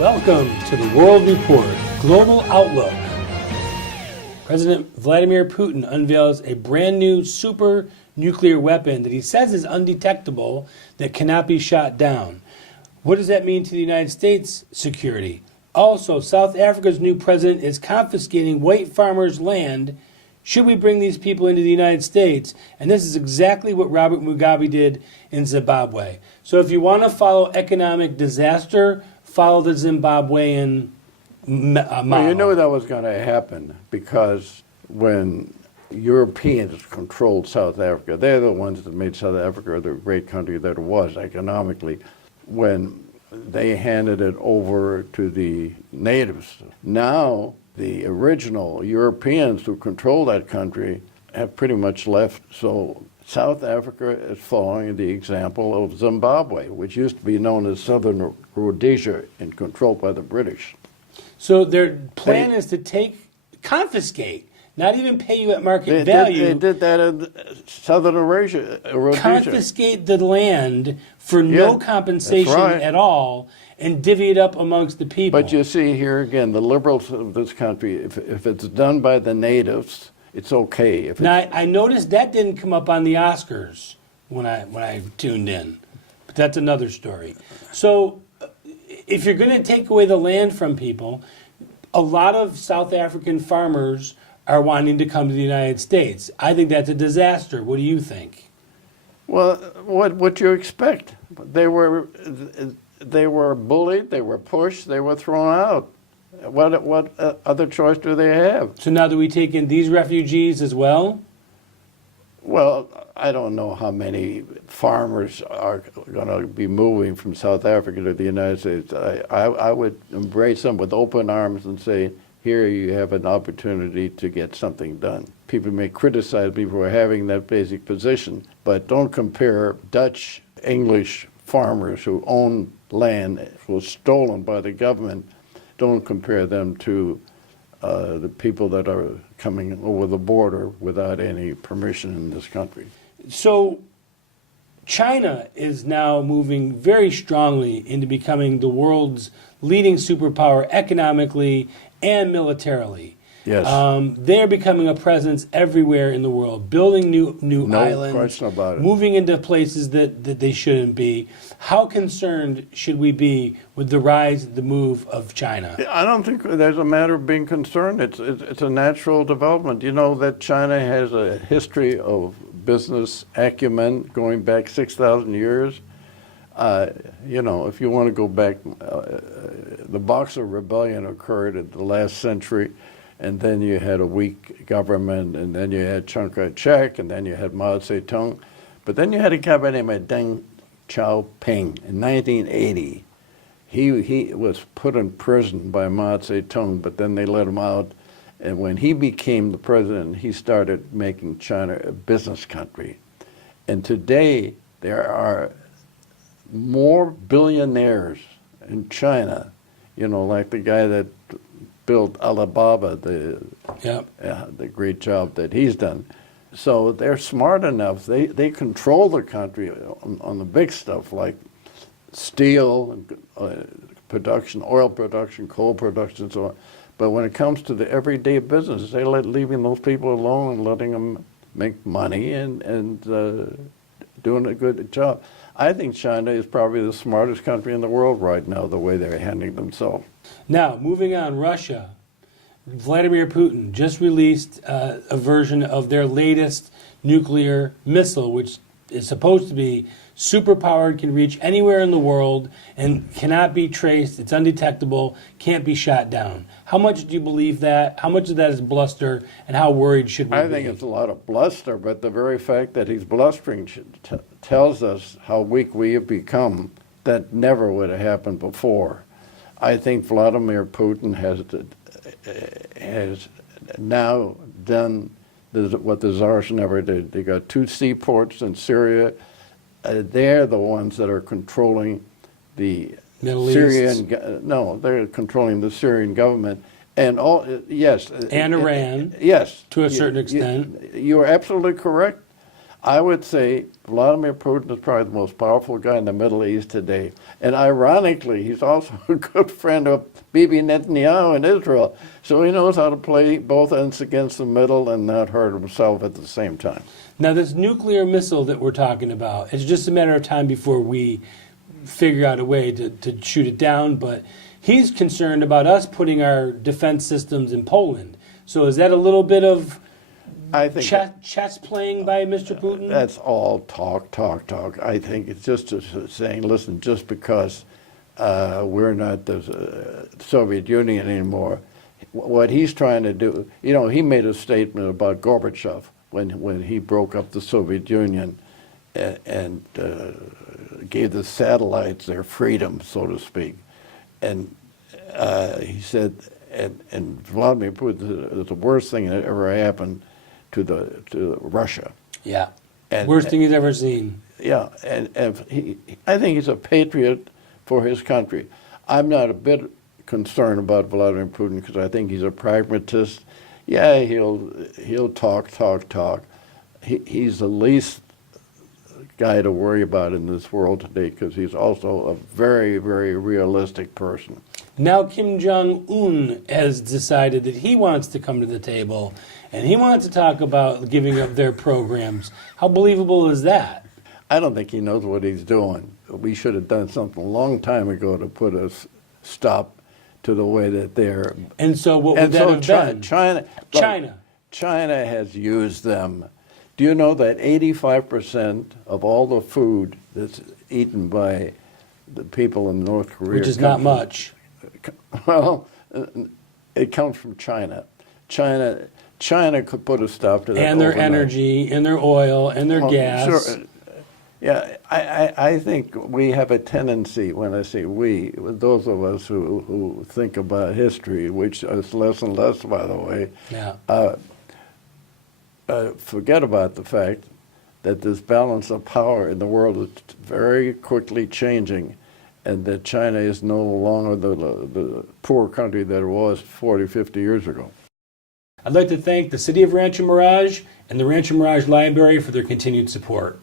Welcome to the World Report, Global Outlook. President Vladimir Putin unveils a brand new super nuclear weapon that he says is undetectable, that cannot be shot down. What does that mean to the United States security? Also, South Africa's new president is confiscating white farmers' land. Should we bring these people into the United States? And this is exactly what Robert Mugabe did in Zimbabwe. So if you want to follow economic disaster, follow the Zimbabwean model. Well, you knew that was going to happen because when Europeans controlled South Africa, they're the ones that made South Africa the great country that it was economically. When they handed it over to the natives, now the original Europeans who control that country have pretty much left. So South Africa is following the example of Zimbabwe, which used to be known as Southern Rhodesia and controlled by the British. So their plan is to confiscate, not even pay you at market value. They did that in Southern Rhodesia. Confiscate the land for no compensation at all and divvy it up amongst the people. But you see here again, the liberals of this country, if it's done by the natives, it's okay. Now, I noticed that didn't come up on the Oscars when I tuned in, but that's another story. So if you're going to take away the land from people, a lot of South African farmers are wanting to come to the United States. I think that's a disaster. What do you think? Well, what you expect? They were bullied, they were pushed, they were thrown out. What other choice do they have? So now do we take in these refugees as well? Well, I don't know how many farmers are going to be moving from South Africa to the United States. I would embrace them with open arms and say, here you have an opportunity to get something done. People may criticize me for having that basic position, but don't compare Dutch, English farmers who own land that was stolen by the government. Don't compare them to the people that are coming over the border without any permission in this country. So China is now moving very strongly into becoming the world's leading superpower economically and militarily. Yes. They're becoming a presence everywhere in the world, building new islands, no question about it, moving into places that they shouldn't be. How concerned should we be with the rise, the move of China? I don't think there's a matter of being concerned. It's a natural development. You know that China has a history of business acumen going back 6,000 years. You know, if you want to go back, the Boxer Rebellion occurred in the last century. And then you had a weak government, and then you had Chiang Kai-shek, and then you had Mao Zedong. But then you had a guy by the name of Deng Xiaoping in 1980. He was put in prison by Mao Zedong, but then they let him out. And when he became the president, he started making China a business country. And today, there are more billionaires in China, you know, like the guy that built Alibaba, the great job that he's done. So they're smart enough. They control the country on the big stuff like steel, production, oil production, coal production, and so on. But when it comes to the everyday business, they're leaving those people alone and letting them make money and doing a good job. I think China is probably the smartest country in the world right now, the way they're handling themselves. Now, moving on, Russia. Vladimir Putin just released a version of their latest nuclear missile, which is supposed to be superpowered, can reach anywhere in the world, and cannot be traced. It's undetectable, can't be shot down. How much do you believe that? How much of that is bluster, and how worried should we be? I think it's a lot of bluster, but the very fact that he's blustering tells us how weak we have become. That never would have happened before. I think Vladimir Putin has now done what the Tsars never did. They got 2 seaports in Syria. They're the ones that are controlling the Middle Syrian. East. No, they're controlling the Syrian government, and all. Yes. And Iran. Yes. To a certain extent. You are absolutely correct. I would say Vladimir Putin is probably the most powerful guy in the Middle East today. And ironically, he's also a good friend of Bibi Netanyahu in Israel. So he knows how to play both ends against the middle and not hurt himself at the same time. Now, this nuclear missile that we're talking about, it's just a matter of time before we figure out a way to shoot it down. But he's concerned about us putting our defense systems in Poland. So is that a little bit of I think chess playing by Mr. Putin? that's all talk. I think it's just saying, listen, just because we're not the Soviet Union anymore, what he's trying to do, you know, he made a statement about Gorbachev when he broke up the Soviet Union and gave the satellites their freedom, so to speak. And he said, and Vladimir Putin said, the worst thing that ever happened to Russia. Yeah. And, Worst thing he's ever seen. Yeah, and I think he's a patriot for his country. I'm not a bit concerned about Vladimir Putin because I think he's a pragmatist. Yeah, he'll talk. He's the least guy to worry about in this world today because he's also a very, very realistic person. Now Kim Jong-un has decided that he wants to come to the table and he wants to talk about giving up their programs. How believable is that? I don't think he knows what he's doing. We should have done something a long time ago to put a stop to the way that they're... And so what would that have been? China has used them. Do you know that 85% of all the food that's eaten by the people in North Korea... Which is not much. Well, it comes from China. China could put a stop to that. And their overnight. energy, and their oil, and their gas. Sure. Yeah, I think we have a tendency, when I say we, those of us who think about history, which is less and less, by the way, Yeah. Forget about the fact that this balance of power in the world is very quickly changing, and that China is no longer the poor country that it was 40, 50 years ago. I'd like to thank the City of Rancho Mirage and the Rancho Mirage Library for their continued support.